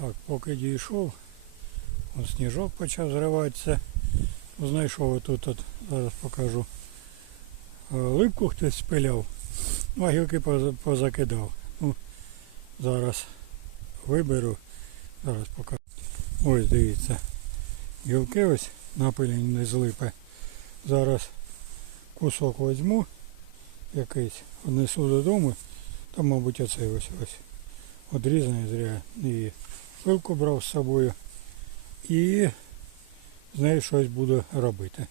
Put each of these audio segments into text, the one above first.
Так, поки дійшов, он сніжок почав зриватися. Знайшов отут, от, зараз покажу. Е, Липку хтось спиляв, ну, а гілки позакидав. Ну, зараз виберу, зараз покажу. Ось дивіться. Гілки ось напилені з липи. Зараз кусок візьму якийсь, однесу додому, там, мабуть, оцей ось ось. Одрізаний зря. І пилку брав з собою. І з нею щось буду робити.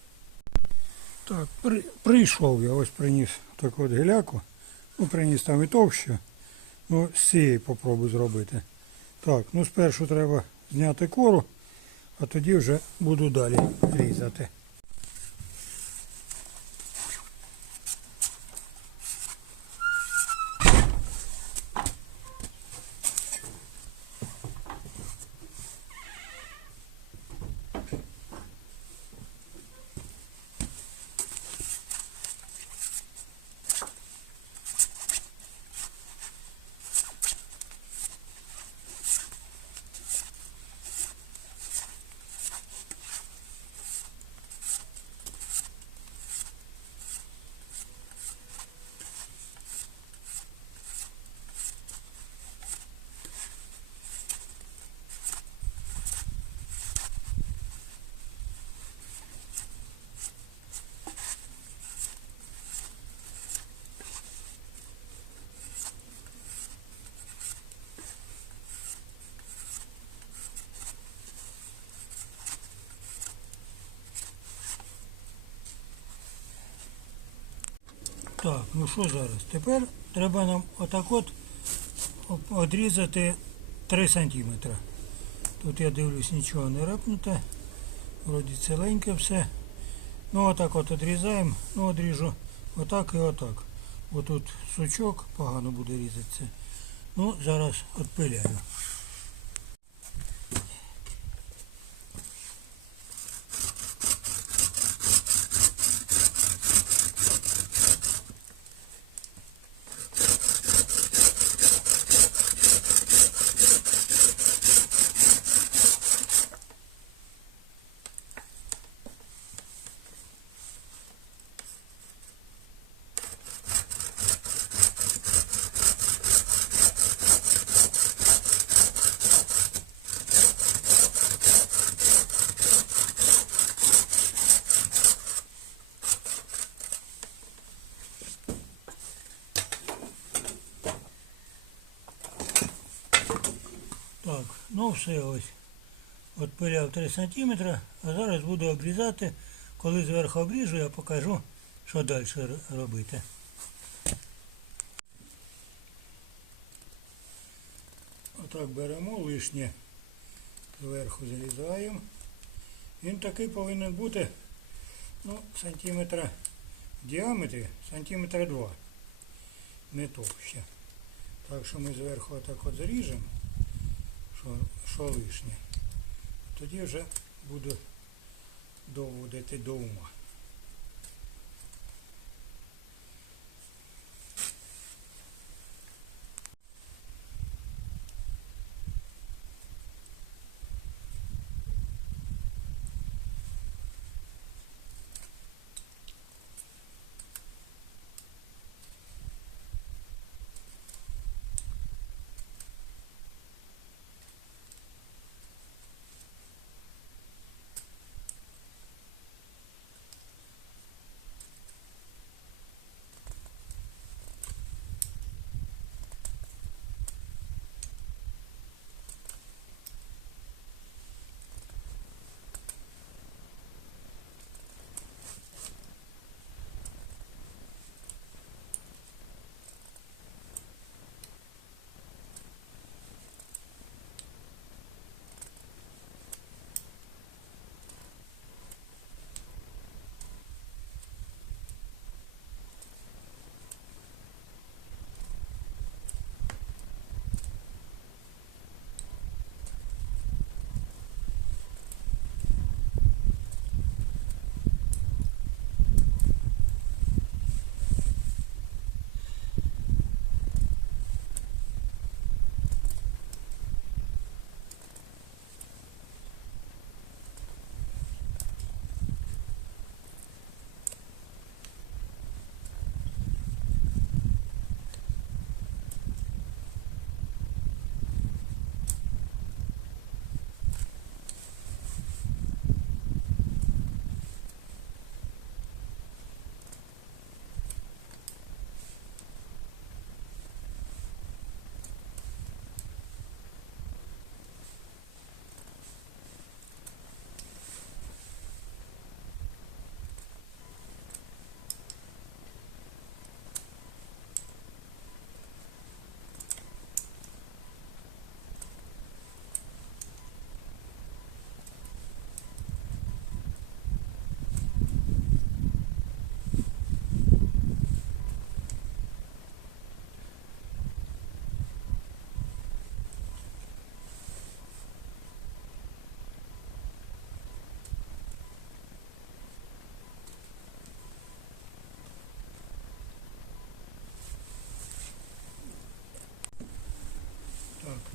Так, при, прийшов я, ось приніс таку от гіляку. Ну, приніс там і товщу. Ну, з цієї попробую зробити. Так, ну спершу треба зняти кору, а тоді вже буду далі різати. Так, ну що зараз? Тепер треба нам отак от відрізати 3 см. Тут я дивлюсь нічого не репнуте. Вроді ціленьке все. Ну отак от відрізаємо, ну одріжу отак і отак. Бо тут сучок погано буде різатися. Ну, зараз відпиляю. Так, ну все ось. Отпиляв 3 см, а зараз буду обрізати. Коли зверху обріжу, я покажу, що далі робити. Отак беремо лишнє, зверху зрізаємо. Він такий повинен бути ну, сантиметра в діаметрі, сантиметра 2. Не товще. Так що ми зверху отак от заріжемо що, що лишнє. Тоді вже буду доводити до ума.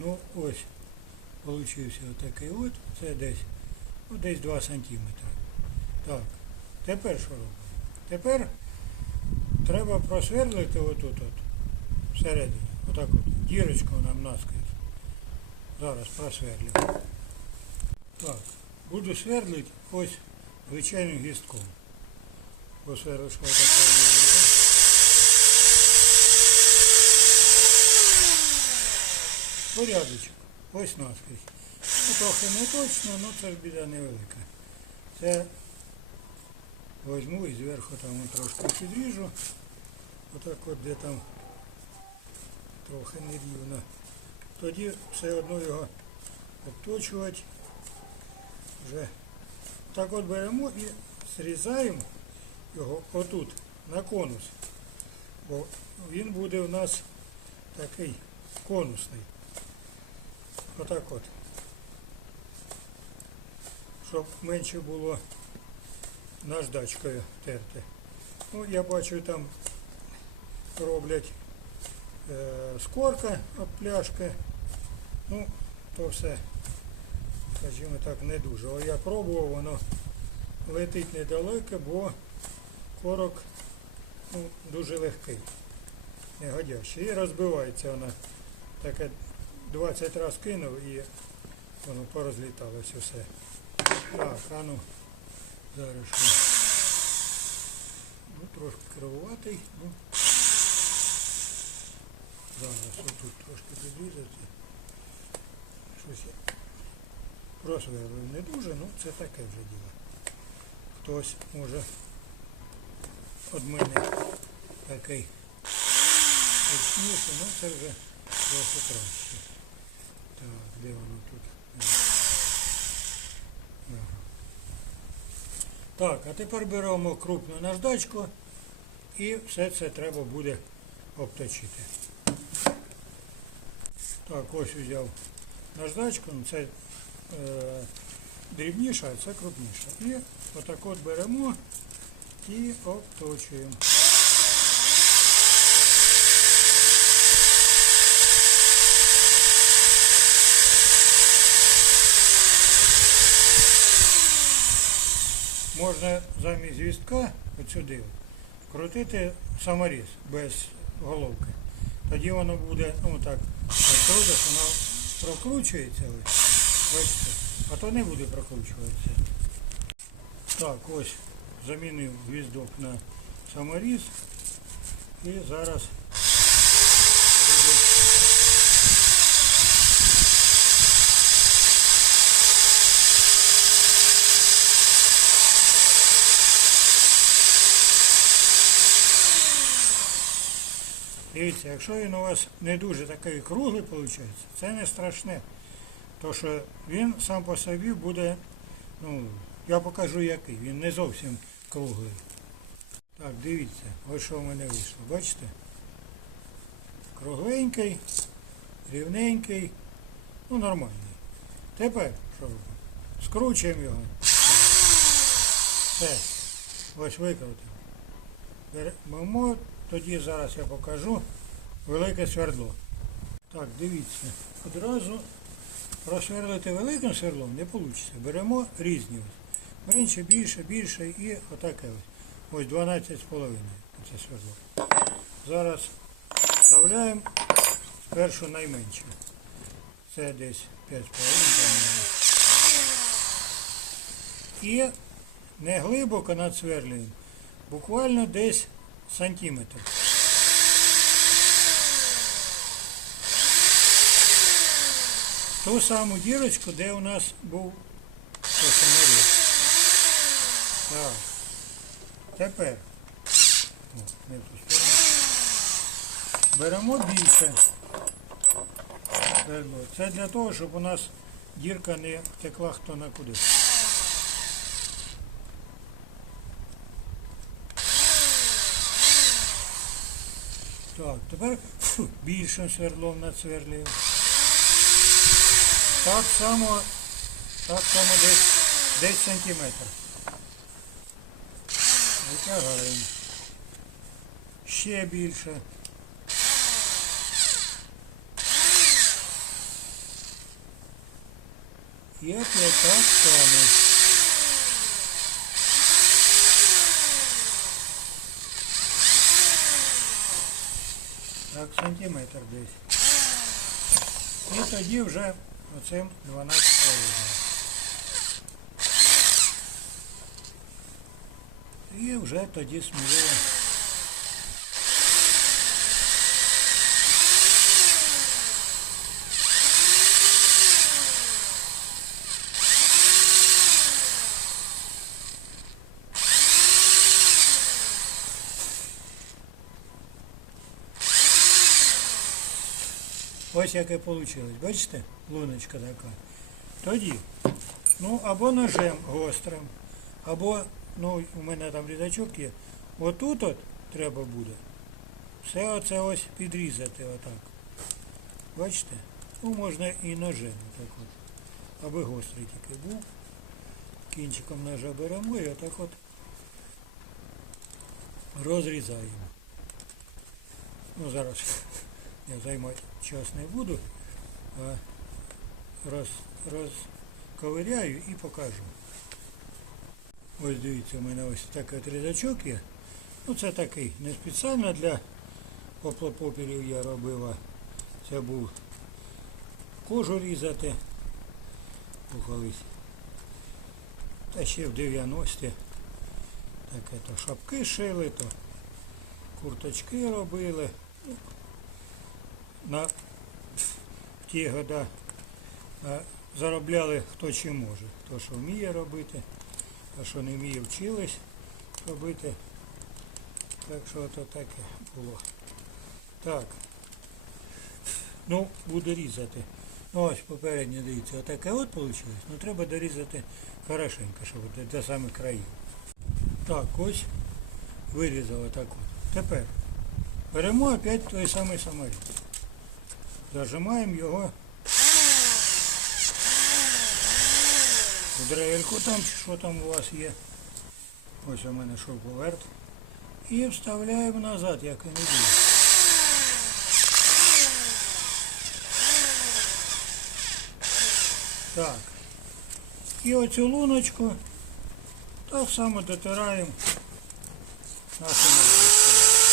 Ну ось, получився отакий от, це десь, ну, десь 2 сантиметри. Так, тепер що робимо? Тепер треба просверлити отут от, всередині, отак от, дірочку нам наскрізь. Зараз просверлю. Так, буду сверлити ось звичайним гістком. Бо сверлишка така не буде. Порядочок. Ось наскрізь. Ну, трохи не точно, але це ж біда невелика. Це возьму і зверху там трошки підріжу. Отак от де там трохи нерівно. Тоді все одно його обточувати. Вже так от беремо і зрізаємо його отут, на конус. Бо він буде у нас такий конусний. Отак от. Щоб менше було наждачкою терти. Ну, я бачу там роблять е, скорка от пляшки. Ну, то все, скажімо так, не дуже. Але я пробував, воно летить недалеко, бо корок ну, дуже легкий, негодящий. І розбивається вона. Таке 20 разів кинув і воно порозліталося все. Так, а ну, зараз що. Ну, трошки кривуватий. Ну. Зараз отут трошки підрізати. Щось я просверлив не дуже, ну це таке вже діло. Хтось може від мене такий точніше, ну це вже трохи краще. Де тут? Так, а тепер беремо крупну наждачку і все це треба буде обточити. Так, ось взяв наждачку, ну, це е, дрібніша, а це крупніша. І отак от беремо і обточуємо. Можна замість звістка от крутити саморіз без головки. Тоді воно буде, ну так, як воно прокручується. Бачите, а то не буде прокручуватися. Так, ось замінив гвіздок на саморіз. І зараз буду Дивіться, якщо він у вас не дуже такий круглий виходить, це не страшне. То що він сам по собі буде, ну, я покажу який, він не зовсім круглий. Так, дивіться, ось що в мене вийшло. Бачите? Кругленький, рівненький, ну нормальний. Тепер що робимо? Скручуємо його. Все. Ось викрутив. Беремо, тоді зараз я покажу велике свердло. Так, дивіться, одразу просверлити великим сверлом не вийде. Беремо різні. Менше, більше, більше і отаке ось. Ось 12,5 оце свердло. Зараз вставляємо першу найменше. Це десь 5,5. І не глибоко надсверлюємо, буквально десь сантиметр. Ту саму дірочку, де у нас був саморіз. Так. Тепер беремо більше. Це для того, щоб у нас дірка не втекла хто на куди. Так, тепер фу, більшим свердлом надсверлюємо. Так само, так само десь 10 сантиметрів. Витягаємо. Ще більше. І опять так само. Так, сантиметр десь. І тоді вже оцим 12 половиною. І вже тоді сміливо. Ось яке вийшло. Бачите? Луночка така. Тоді, ну, або ножем гострим, або, ну, у мене там різачок є. Отут от треба буде. Все оце ось підрізати отак. Бачите? Ну, можна і ножем отак от. Аби гострий тільки був. Кінчиком ножа беремо і отак от розрізаємо. Ну, зараз я займати час не буду, а роз, розковиряю і покажу. Ось дивіться, у мене ось такий от різачок є. Ну це такий, не спеціально для поплопопілів я робив, а це був кожу різати ну, колись. Та ще в 90-ті таке то шапки шили, то курточки робили. На ті года заробляли хто чи може. Хто що вміє робити, а що не вміє вчились робити. Так що то таке було. Так. Ну, буду різати. Ну, ось попередньо дивіться, отаке от вийшло. Ну треба дорізати хорошенько, щоб до, самих країв. Так, ось вирізав отак от. Тепер беремо опять той самий саморіз. Зажимаємо його в дрельку там, чи що там у вас є. Ось у мене шуруповерт. І вставляємо назад, як і не буде. Так. І оцю луночку так само дотираємо нашим обрізком.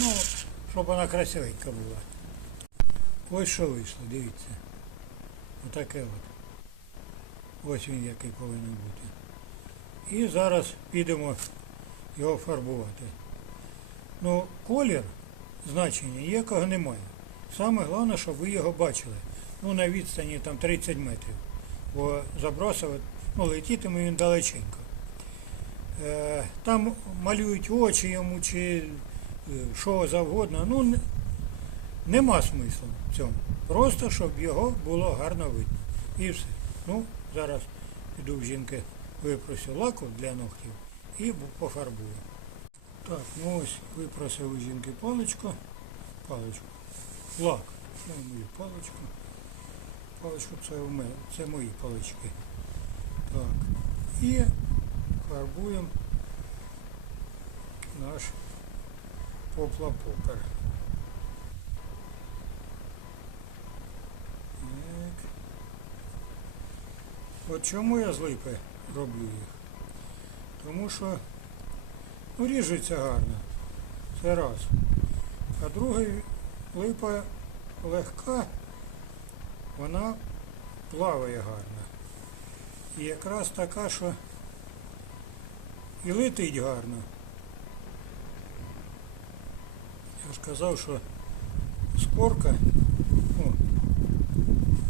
Ну, щоб вона красивенька була. Ось що вийшло, дивіться. Отаке от. Ось він який повинен бути. І зараз підемо його фарбувати. Ну, колір значення ніякого немає. Саме головне, щоб ви його бачили. Ну, на відстані там 30 метрів. Бо забросувати, ну, летітиме він далеченько. Е, там малюють очі йому чи що завгодно. Ну, нема смислу в цьому. Просто, щоб його було гарно видно. І все. Ну, зараз піду в жінки випросю лаку для ногтів і пофарбую. Так, ну ось випросив у жінки паличку. Паличку. Лак. Це мою паличку. Паличку це у мене. Це мої палички. Так. І фарбуємо наш поплапопер. Так. От чому я з липи роблю їх? Тому що ну, ріжеться гарно. Це раз. А другий липа легка, вона плаває гарно. І якраз така, що і летить гарно. Я ж що скорка, ну,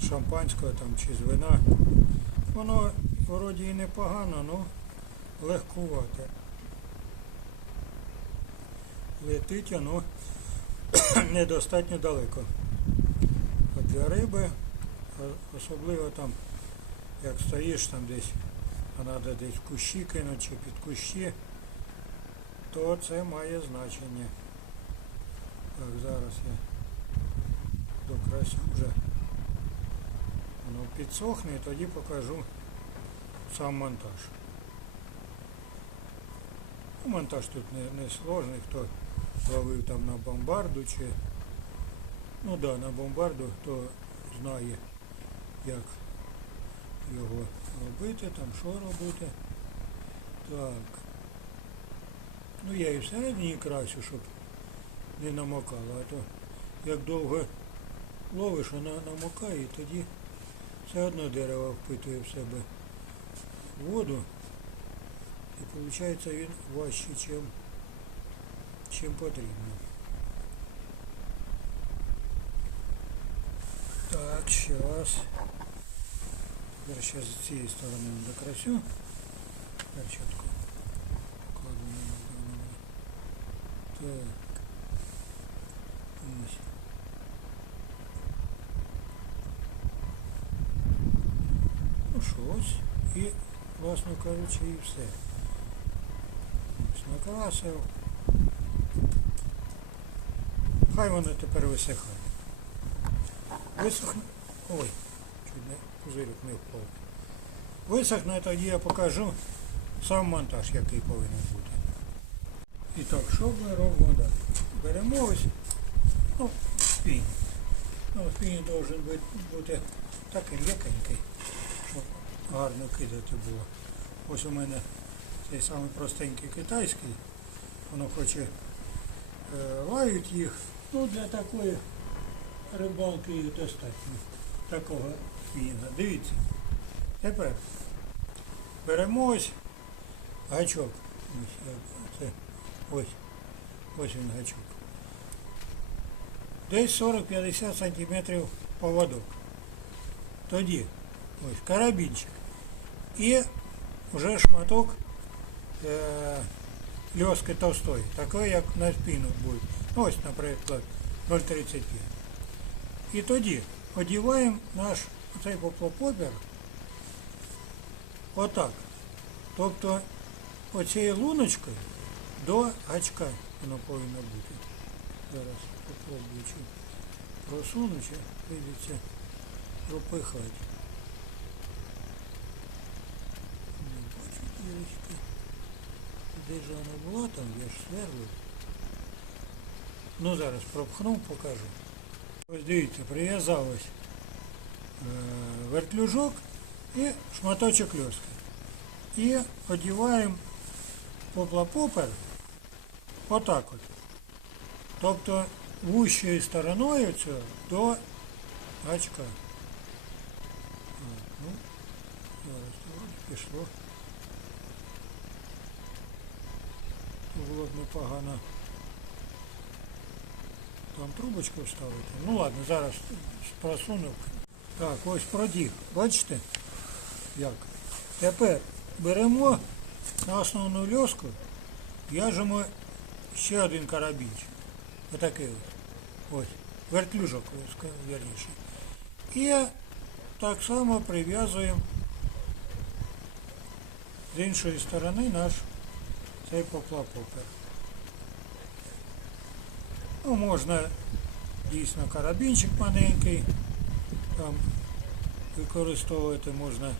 шампанського там чи з вина, воно вроді і непогано, але легкувате. Летить воно недостатньо далеко. А для риби, особливо там, як стоїш там десь, а треба десь кущі кинути чи під кущі, то це має значення. Зараз я докрасю вже. Воно підсохне і тоді покажу сам монтаж. Ну, монтаж тут не, не сложний, хто ловив там на бомбарду чи. Ну да, на бомбарду, хто знає, як його робити, там що робити. Так. Ну я і всередині красю, щоб не намокало, а то як довго ловиш, вона намокає, і тоді все одно дерево впитує в себе воду. І виходить він важче, чим, чим потрібно. Так, сейчас. Тепер ще з цієї сторони докрасю. Перчатку. Так. Ну що, ось. І, власне кажучи, і все. Ось накрасив. Хай воно тепер висихає. Висохне. Ой, чуть не не впав. Висохне, тоді я покажу сам монтаж, який повинен бути. І так, що ми робимо далі? Беремо ось, ну, спінь. Ну, спінь должен бути, бути такий м'якенький, щоб гарно кидати було. Ось у мене цей самий простенький китайський, воно хоче е, лають їх. Ну, для такої рибалки їх достатньо. Такого фіна. Дивіться. Тепер беремо ось гачок. Ось, це, ось, ось він гачок. Десь 40-50 сантиметрів поводок. Тоді ось карабінчик. І вже шматок е, льоски товстої, такої, як на спину буде. Ну, Ось, наприклад, 0,35. І тоді одіваємо наш цей поплопопер отак. Тобто оцією луночкою до гачка воно повинно бути. Зараз попробую чи просуну, чи прийдеться пропихати. Не бачу дірочки. Де ж вона була там, я ж сверлив. Ну зараз пропхну, покажу. Ось дивіться, прив'язалось е, вертлюжок і шматочок льоски. І одіваємо поплапопер отак от. Тобто вущою стороною цього до гачка. Ну, зараз пішло. Тут було б непогано там трубочку вставити. Ну ладно, зараз просунув. Так, ось продіг. Бачите? Як? Тепер беремо на основну льоску, в'яжемо ще один карабінчик. Отакий ось. Ось. Вертлюжок, вірніше. І так само прив'язуємо з іншої сторони наш цей поплапопер. Ну, можна дійсно карабінчик маленький, там використовувати можна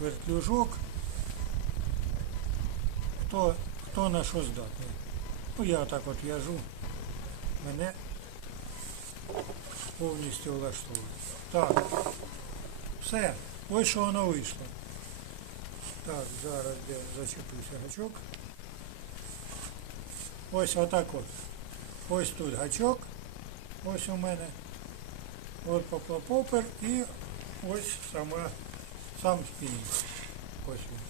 вертлюжок. Хто, хто на що здатний. Ну я так от в'яжу, мене повністю влаштовує. Так, все, ось що воно вийшло. Так, зараз я зачеплюся гачок. Ось отак от. Ось тут гачок, ось у мене. От поплопопер і ось сама, сам спінінг. Ось він.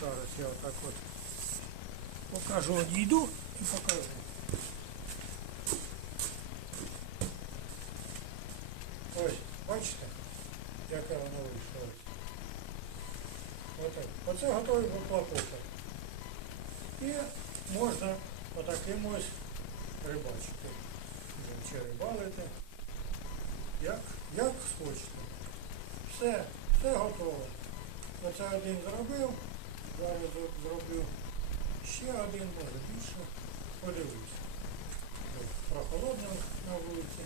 Зараз я отак от покажу, одійду і покажу. Ось, бачите, яке воно вийшло. Отак. Готовий поплопопер. І можна отаким ось рибачити. Чи рибалити. Як, як хочете. Все, все готово. Оце один зробив, зараз от зроблю ще один, може більше. Подивлюся. Прохолодно на вулиці.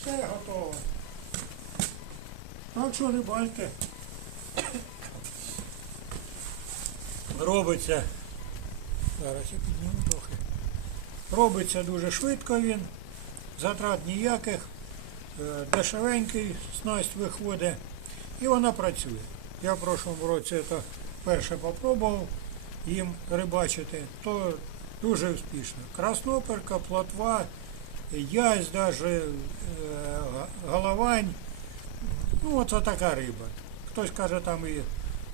Все готово. Так що рибальте. Робиться. Зараз я підніму трохи. Робиться дуже швидко він, затрат ніяких, е, дешевенький снасть виходить і вона працює. Я в прошлому році це перше попробував їм рибачити, то дуже успішно. Красноперка, плотва, язь, даже, е, головань. Ну, оце така риба. Хтось каже, там і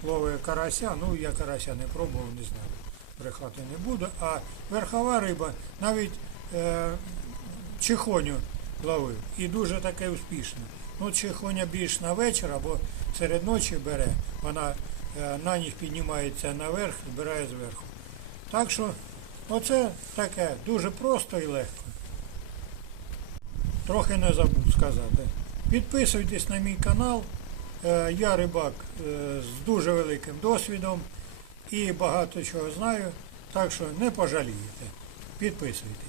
ловить карася, ну я карася не пробував, не знаю. Брехати не буду. А верхова риба навіть е, чихоню ловив. І дуже таке успішно. Ну, чихоня більш на вечір або серед ночі бере. Вона е, на ніч піднімається наверх і бере зверху. Так що оце таке дуже просто і легко. Трохи не забув сказати. Підписуйтесь на мій канал. Е, Я рибак е, з дуже великим досвідом і багато чого знаю. Так що не пожалієте. Підписуйтесь.